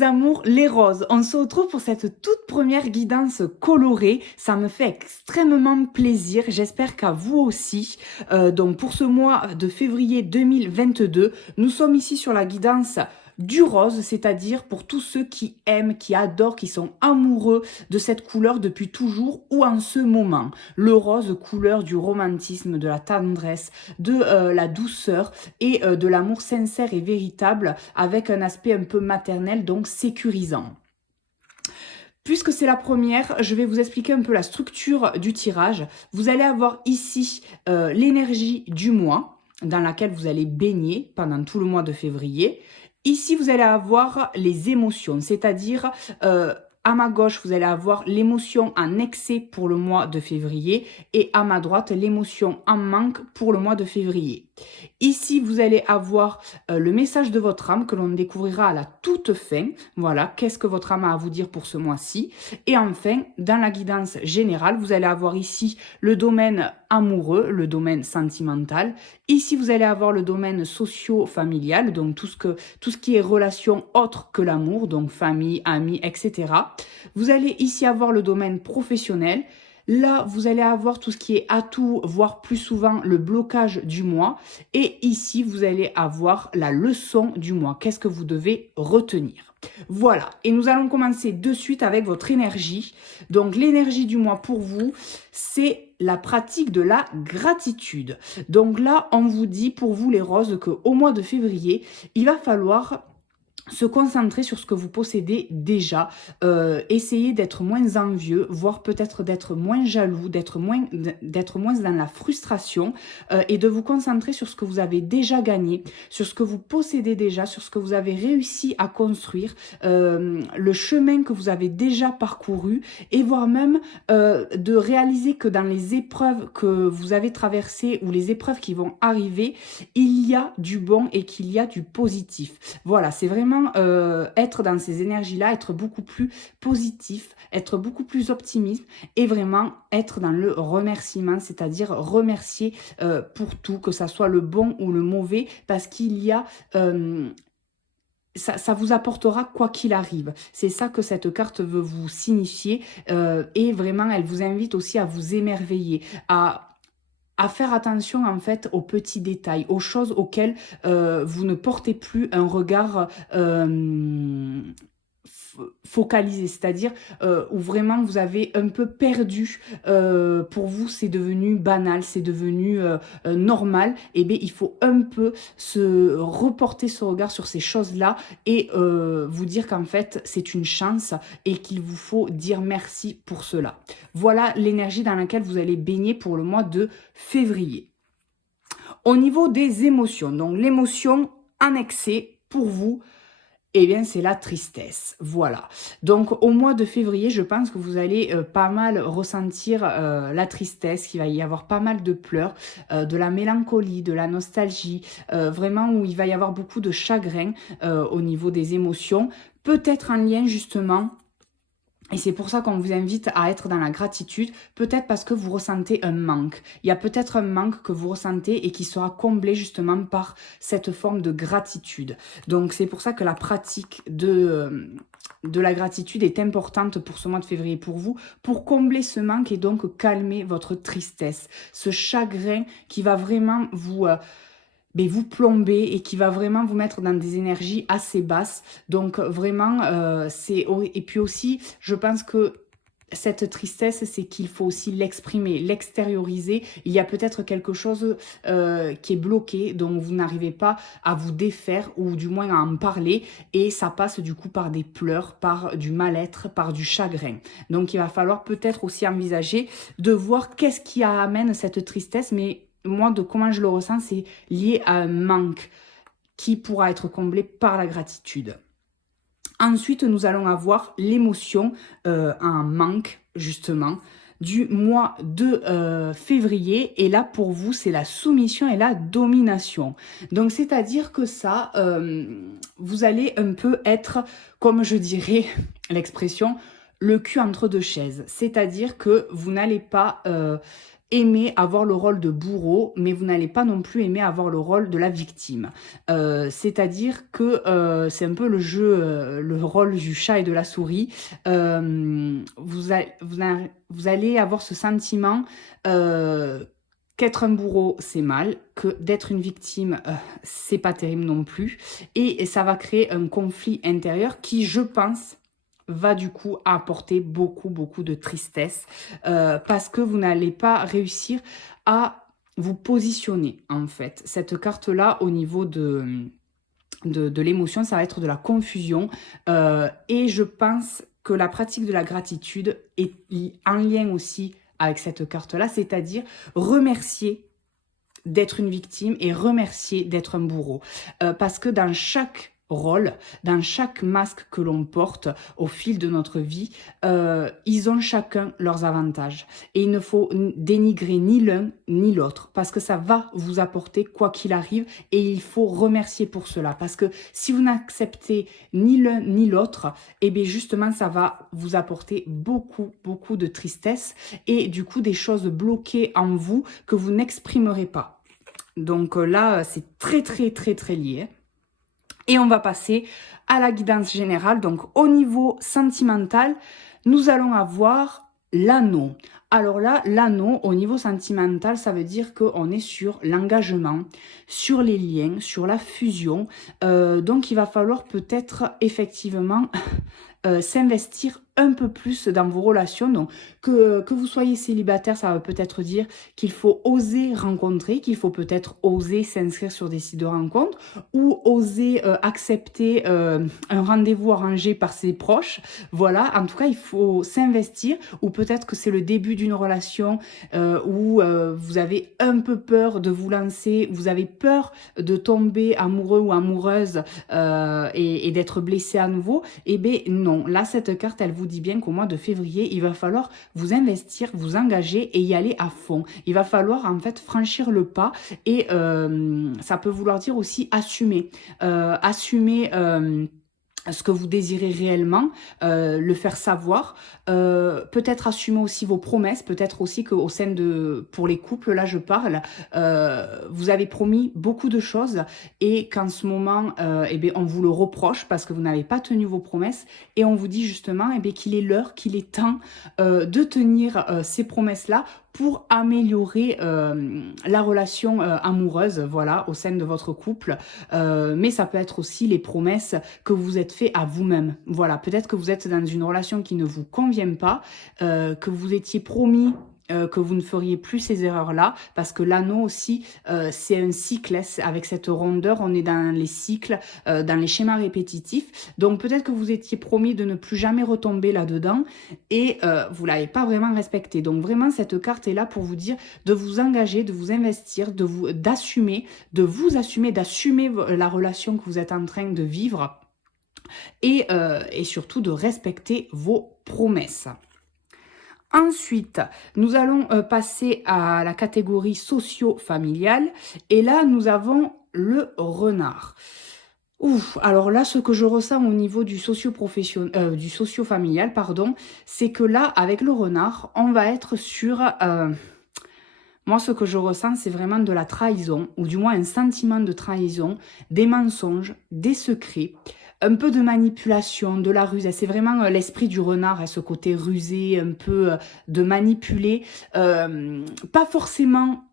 mes amours, les roses, on se retrouve pour cette toute première guidance colorée. Ça me fait extrêmement plaisir, j'espère qu'à vous aussi. Donc pour ce mois de février 2022, nous sommes ici sur la guidance du rose, c'est-à-dire pour tous ceux qui aiment, qui adorent, qui sont amoureux de cette couleur depuis toujours ou en ce moment. Le rose, couleur du romantisme, de la tendresse, de la douceur et de l'amour sincère et véritable avec un aspect un peu maternel, donc sécurisant. Puisque c'est la première, je vais vous expliquer un peu la structure du tirage. Vous allez avoir ici l'énergie du mois dans laquelle vous allez baigner pendant tout le mois de février. Ici, vous allez avoir les émotions, c'est-à-dire à ma gauche, vous allez avoir l'émotion en excès pour le mois de février et à ma droite, l'émotion en manque pour le mois de février. Ici, vous allez avoir le message de votre âme que l'on découvrira à la toute fin. Voilà, qu'est-ce que votre âme a à vous dire pour ce mois-ci. Et enfin, dans la guidance générale, vous allez avoir ici le domaine amoureux, le domaine sentimental. Ici, vous allez avoir le domaine socio-familial, donc tout ce qui est relation autre que l'amour, donc famille, amis, etc. Vous allez ici avoir le domaine professionnel. Là, vous allez avoir tout ce qui est atout, voire plus souvent le blocage du mois. Et ici, vous allez avoir la leçon du mois. Qu'est-ce que vous devez retenir? Voilà, et nous allons commencer de suite avec votre énergie. Donc, l'énergie du mois pour vous, c'est la pratique de la gratitude. Donc là, on vous dit pour vous les roses qu'au mois de février, il va falloir se concentrer sur ce que vous possédez déjà, essayer d'être moins envieux, voire peut-être d'être moins jaloux, d'être moins dans la frustration et de vous concentrer sur ce que vous avez déjà gagné, sur ce que vous possédez déjà, sur ce que vous avez réussi à construire, le chemin que vous avez déjà parcouru et voire même de réaliser que dans les épreuves que vous avez traversées ou les épreuves qui vont arriver, il y a du bon et qu'il y a du positif. Voilà, c'est vraiment être dans ces énergies-là, être beaucoup plus positif, être beaucoup plus optimiste et vraiment être dans le remerciement, c'est-à-dire remercier pour tout, que ça soit le bon ou le mauvais, parce qu'il y a... Ça vous apportera quoi qu'il arrive. C'est ça que cette carte veut vous signifier et vraiment, elle vous invite aussi à vous émerveiller, à faire attention en fait aux petits détails, aux choses auxquelles vous ne portez plus un regard focalisé, c'est-à-dire où vraiment vous avez un peu perdu, pour vous c'est devenu banal, c'est devenu normal, et bien il faut un peu se reporter ce regard sur ces choses-là et vous dire qu'en fait c'est une chance et qu'il vous faut dire merci pour cela. Voilà l'énergie dans laquelle vous allez baigner pour le mois de février. Au niveau des émotions, donc l'émotion en excès pour vous, eh bien, c'est la tristesse. Voilà. Donc, au mois de février, je pense que vous allez pas mal ressentir la tristesse, qu'il va y avoir pas mal de pleurs, de la mélancolie, de la nostalgie, vraiment où il va y avoir beaucoup de chagrin au niveau des émotions. Peut-être en lien justement. Et c'est pour ça qu'on vous invite à être dans la gratitude, peut-être parce que vous ressentez un manque. Il y a peut-être un manque que vous ressentez et qui sera comblé justement par cette forme de gratitude. Donc c'est pour ça que la pratique de la gratitude est importante pour ce mois de février pour vous, pour combler ce manque et donc calmer votre tristesse, ce chagrin qui va vraiment vous plomber et qui va vraiment vous mettre dans des énergies assez basses. Donc vraiment, et puis aussi, je pense que cette tristesse, c'est qu'il faut aussi l'exprimer, l'extérioriser. Il y a peut-être quelque chose qui est bloqué, dont vous n'arrivez pas à vous défaire ou du moins à en parler. Et ça passe du coup par des pleurs, par du mal-être, par du chagrin. Donc il va falloir peut-être aussi envisager de voir qu'est-ce qui amène cette tristesse, mais moi, de comment je le ressens, c'est lié à un manque qui pourra être comblé par la gratitude. Ensuite, nous allons avoir l'émotion, un manque, justement, du mois de février. Et là, pour vous, c'est la soumission et la domination. Donc, c'est-à-dire que ça, vous allez un peu être, comme je dirais l'expression, le cul entre deux chaises. C'est-à-dire que vous n'allez pas... aimer avoir le rôle de bourreau, mais vous n'allez pas non plus aimer avoir le rôle de la victime. C'est-à-dire que c'est un peu le jeu, le rôle du chat et de la souris. Vous allez avoir ce sentiment qu'être un bourreau, c'est mal, que d'être une victime, c'est pas terrible non plus. Et ça va créer un conflit intérieur qui, je pense, va du coup apporter beaucoup de tristesse parce que vous n'allez pas réussir à vous positionner en fait. Cette carte-là, au niveau de l'émotion, ça va être de la confusion et je pense que la pratique de la gratitude est en lien aussi avec cette carte-là, c'est-à-dire remercier d'être une victime et remercier d'être un bourreau. Parce que dans chaque rôle, dans chaque masque que l'on porte au fil de notre vie, ils ont chacun leurs avantages. Et il ne faut dénigrer ni l'un ni l'autre, parce que ça va vous apporter quoi qu'il arrive, et il faut remercier pour cela. Parce que si vous n'acceptez ni l'un ni l'autre, eh bien justement, ça va vous apporter beaucoup de tristesse, et du coup des choses bloquées en vous que vous n'exprimerez pas. Donc là, c'est très lié. Et on va passer à la guidance générale. Donc, au niveau sentimental, nous allons avoir l'anneau. Alors là, l'anneau, au niveau sentimental, ça veut dire qu'on est sur l'engagement, sur les liens, sur la fusion. Donc, il va falloir peut-être effectivement s'investir un peu plus dans vos relations. Donc, que vous soyez célibataire, ça veut peut-être dire qu'il faut oser rencontrer, qu'il faut peut-être oser s'inscrire sur des sites de rencontres ou oser accepter un rendez-vous arrangé par ses proches. Voilà, en tout cas, il faut s'investir, ou peut-être que c'est le début d'une relation où vous avez un peu peur de vous lancer, vous avez peur de tomber amoureux ou amoureuse et d'être blessé à nouveau. Eh bien non, là cette carte elle vous dit bien qu'au mois de février il va falloir vous investir, vous engager et y aller à fond. Il va falloir en fait franchir le pas et ça peut vouloir dire aussi assumer. Ce que vous désirez réellement, le faire savoir, peut-être assumer aussi vos promesses, peut-être aussi qu'au sein de, pour les couples, là je parle, vous avez promis beaucoup de choses et qu'en ce moment, eh bien, on vous le reproche parce que vous n'avez pas tenu vos promesses et on vous dit justement eh bien, qu'il est l'heure, qu'il est temps de tenir ces promesses-là pour améliorer la relation amoureuse, voilà, au sein de votre couple. Mais ça peut être aussi les promesses que vous êtes fait à vous-même. Voilà, peut-être que vous êtes dans une relation qui ne vous convient pas, que vous étiez promis que vous ne feriez plus ces erreurs-là, parce que l'anneau aussi, c'est un cycle, hein, avec cette rondeur, on est dans les cycles, dans les schémas répétitifs, donc peut-être que vous étiez promis de ne plus jamais retomber là-dedans, et vous l'avez pas vraiment respecté. Donc vraiment, cette carte est là pour vous dire de vous engager, de vous investir, d'assumer la relation que vous êtes en train de vivre, et surtout de respecter vos promesses. Ensuite, nous allons passer à la catégorie socio-familiale. Et là, nous avons le renard. Ouf, alors là, ce que je ressens au niveau du socio-familial, pardon, c'est que là, avec le renard, on va être sur... moi, ce que je ressens, c'est vraiment de la trahison, ou du moins un sentiment de trahison, des mensonges, des secrets, un peu de manipulation, de la ruse. C'est vraiment l'esprit du renard, ce côté rusé, un peu de manipuler. Pas forcément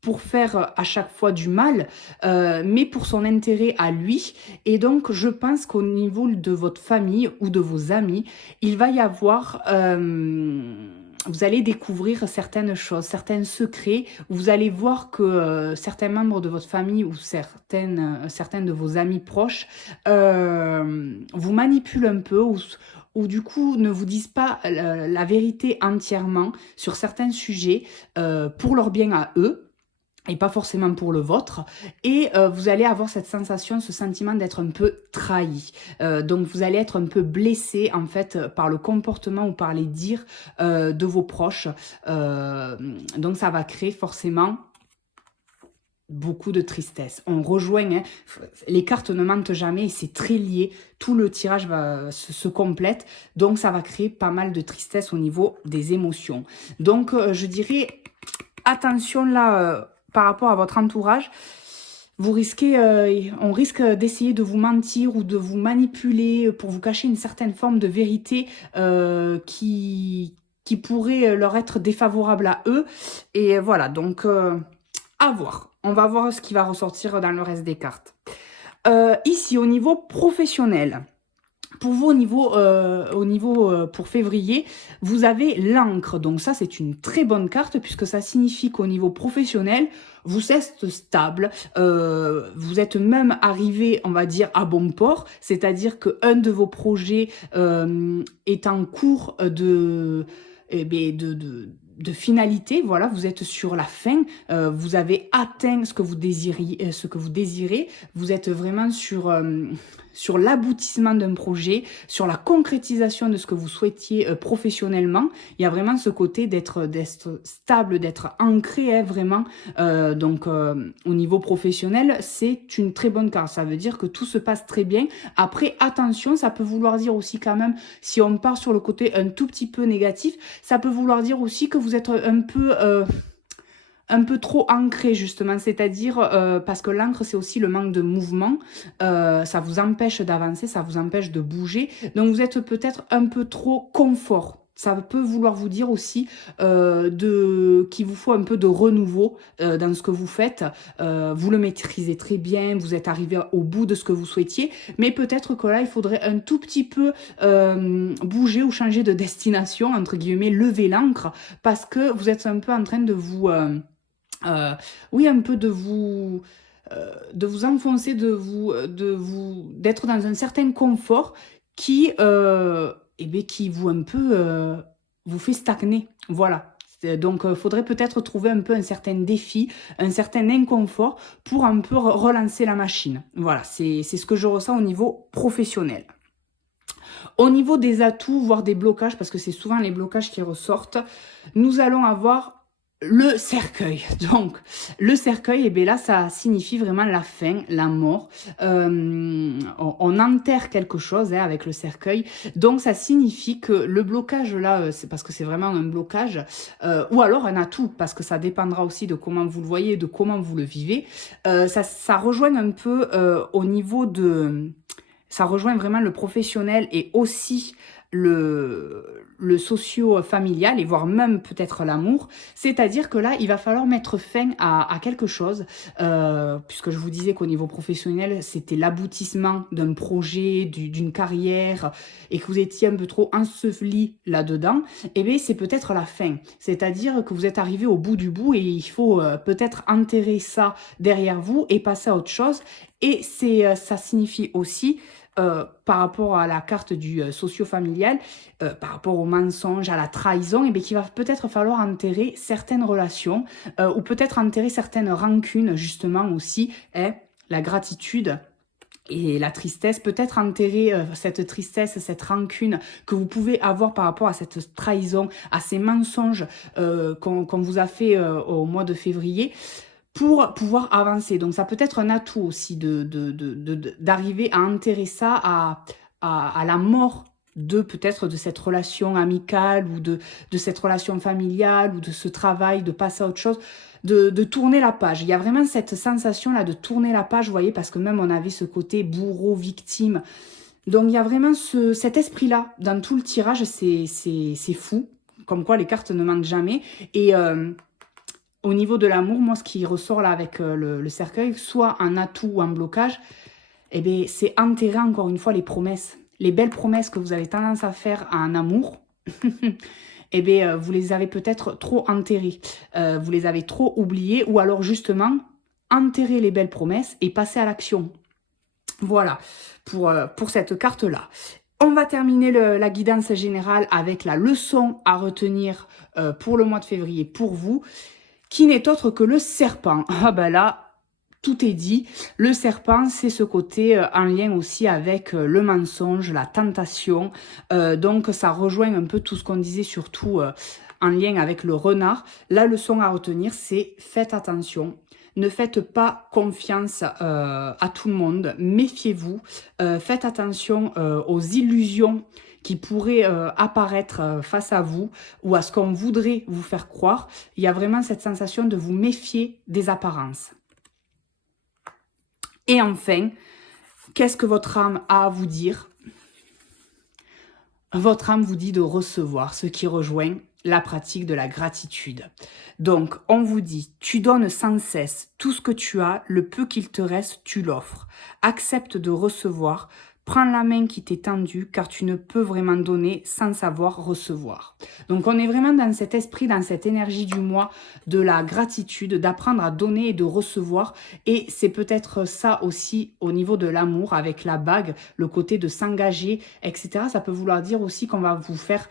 pour faire à chaque fois du mal, mais pour son intérêt à lui. Et donc, je pense qu'au niveau de votre famille ou de vos amis, il va y avoir... vous allez découvrir certaines choses, certains secrets. Vous allez voir que certains membres de votre famille ou certains de vos amis proches vous manipulent un peu ou du coup ne vous disent pas la vérité entièrement sur certains sujets pour leur bien à eux. Et pas forcément pour le vôtre, et vous allez avoir cette sensation, ce sentiment d'être un peu trahi. Donc vous allez être un peu blessé en fait par le comportement ou par les dires de vos proches. Donc ça va créer forcément beaucoup de tristesse. On rejoint, hein, les cartes ne mentent jamais et c'est très lié. Tout le tirage se complète, donc ça va créer pas mal de tristesse au niveau des émotions. Donc je dirais... attention là, par rapport à votre entourage. Vous risquez, on risque d'essayer de vous mentir ou de vous manipuler pour vous cacher une certaine forme de vérité qui pourrait leur être défavorable à eux. Et voilà, donc à voir. On va voir ce qui va ressortir dans le reste des cartes. Ici, au niveau professionnel, pour vous, au niveau pour février, vous avez l'encre. Donc ça, c'est une très bonne carte puisque ça signifie qu'au niveau professionnel, vous êtes stable. Vous êtes même arrivé, on va dire, à bon port. C'est-à-dire qu'un de vos projets est en cours de finalité. Voilà, vous êtes sur la fin. Vous avez atteint ce que vous désirez. Vous êtes vraiment sur l'aboutissement d'un projet, sur la concrétisation de ce que vous souhaitiez professionnellement. Il y a vraiment ce côté d'être stable, d'être ancré, hein, vraiment. Donc, au niveau professionnel, c'est une très bonne carte. Ça veut dire que tout se passe très bien. Après, attention, ça peut vouloir dire aussi quand même, si on part sur le côté un tout petit peu négatif, ça peut vouloir dire aussi que vous êtes un peu trop ancré justement, c'est-à-dire parce que l'encre c'est aussi le manque de mouvement, ça vous empêche d'avancer, ça vous empêche de bouger, donc vous êtes peut-être un peu trop confort. Ça peut vouloir vous dire aussi qu'il vous faut un peu de renouveau dans ce que vous faites. Vous le maîtrisez très bien, vous êtes arrivé au bout de ce que vous souhaitiez, mais peut-être que là, il faudrait un tout petit peu bouger ou changer de destination, entre guillemets, lever l'ancre, parce que vous êtes un peu en train de vous... oui, un peu de vous enfoncer, d'être dans un certain confort qui, qui vous un peu, vous fait stagner. Voilà. Donc, il faudrait peut-être trouver un peu un certain défi, un certain inconfort pour un peu relancer la machine. Voilà, c'est ce que je ressens au niveau professionnel. Au niveau des atouts, voire des blocages, parce que c'est souvent les blocages qui ressortent, nous allons avoir le cercueil. Donc, le cercueil, et bien là, ça signifie vraiment la fin, la mort. On enterre quelque chose hein, avec le cercueil. Donc, ça signifie que le blocage, là, c'est parce que c'est vraiment un blocage, ou alors un atout, parce que ça dépendra aussi de comment vous le voyez, de comment vous le vivez. Ça rejoint un peu au niveau de... Ça rejoint vraiment le professionnel et aussi le socio-familial et voire même peut-être l'amour. C'est-à-dire que là, il va falloir mettre fin à quelque chose, puisque je vous disais qu'au niveau professionnel, c'était l'aboutissement d'un projet, d'une carrière, et que vous étiez un peu trop enseveli là-dedans, et bien c'est peut-être la fin. C'est-à-dire que vous êtes arrivé au bout du bout et il faut peut-être enterrer ça derrière vous et passer à autre chose. Et ça signifie aussi par rapport à la carte du socio-familial, par rapport au mensonge, à la trahison, et bien qu'il va peut-être falloir enterrer certaines relations ou peut-être enterrer certaines rancunes, justement aussi, hein, la gratitude et la tristesse, peut-être enterrer cette tristesse, cette rancune que vous pouvez avoir par rapport à cette trahison, à ces mensonges qu'on vous a fait au mois de février, pour pouvoir avancer. Donc ça peut être un atout aussi d'arriver à enterrer ça à la mort de peut-être de cette relation amicale ou de cette relation familiale ou de ce travail, de passer à autre chose, de tourner la page. Il y a vraiment cette sensation-là de tourner la page, vous voyez, parce que même on avait ce côté bourreau, victime. Donc il y a vraiment cet esprit-là dans tout le tirage, c'est fou. Comme quoi les cartes ne mentent jamais. Et... au niveau de l'amour, moi, ce qui ressort là avec le cercueil, soit un atout ou un blocage, eh bien, c'est enterrer encore une fois les promesses. Les belles promesses que vous avez tendance à faire à un amour, eh bien, vous les avez peut-être trop enterrées. Vous les avez trop oubliées ou alors justement, enterrer les belles promesses et passer à l'action. Voilà, pour cette carte-là. On va terminer la guidance générale avec la leçon à retenir pour le mois de février pour vous, qui n'est autre que le serpent. Ah ben là, tout est dit. Le serpent, c'est ce côté en lien aussi avec le mensonge, la tentation. Donc ça rejoint un peu tout ce qu'on disait, surtout en lien avec le renard. La leçon à retenir, c'est faites attention. Ne faites pas confiance à tout le monde. Méfiez-vous. Faites attention aux illusions qui pourrait apparaître face à vous ou à ce qu'on voudrait vous faire croire. Il y a vraiment cette sensation de vous méfier des apparences. Et enfin, qu'est-ce que votre âme a à vous dire? Votre âme vous dit de recevoir, ce qui rejoint la pratique de la gratitude. Donc, on vous dit, tu donnes sans cesse tout ce que tu as, le peu qu'il te reste, tu l'offres. Accepte de recevoir, prends la main qui t'est tendue, car tu ne peux vraiment donner sans savoir recevoir. Donc, on est vraiment dans cet esprit, dans cette énergie du mois de la gratitude, d'apprendre à donner et de recevoir. Et c'est peut-être ça aussi au niveau de l'amour, avec la bague, le côté de s'engager, etc. Ça peut vouloir dire aussi qu'on va vous faire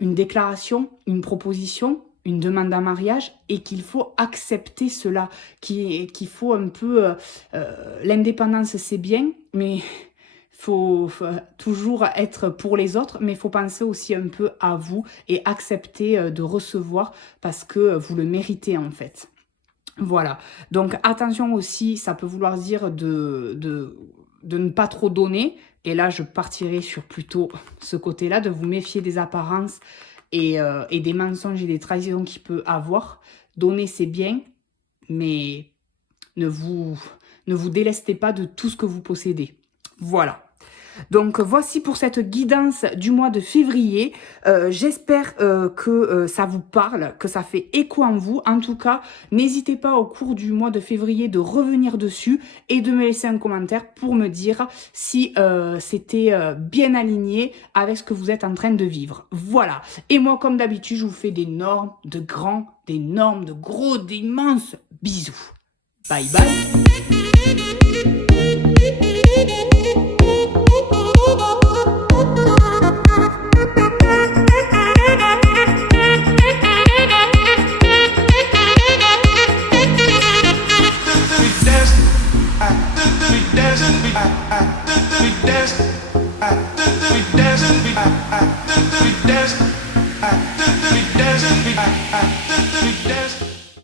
une déclaration, une proposition, une demande en mariage, et qu'il faut accepter cela, qu'il faut un peu... l'indépendance, c'est bien, mais... faut toujours être pour les autres, mais il faut penser aussi un peu à vous et accepter de recevoir parce que vous le méritez en fait. Voilà, donc attention aussi, ça peut vouloir dire de ne pas trop donner, et là je partirai sur plutôt ce côté-là, de vous méfier des apparences et des mensonges et des trahisons qu'il peut avoir. Donner c'est bien, mais ne vous délestez pas de tout ce que vous possédez. Voilà. Donc voici pour cette guidance du mois de février. J'espère que ça vous parle, que ça fait écho en vous. En tout cas, n'hésitez pas au cours du mois de février de revenir dessus et de me laisser un commentaire pour me dire si c'était bien aligné avec ce que vous êtes en train de vivre. Voilà. Et moi, comme d'habitude, je vous fais d'énormes, de grands, d'énormes, de gros, d'immenses bisous. Bye bye. We dance.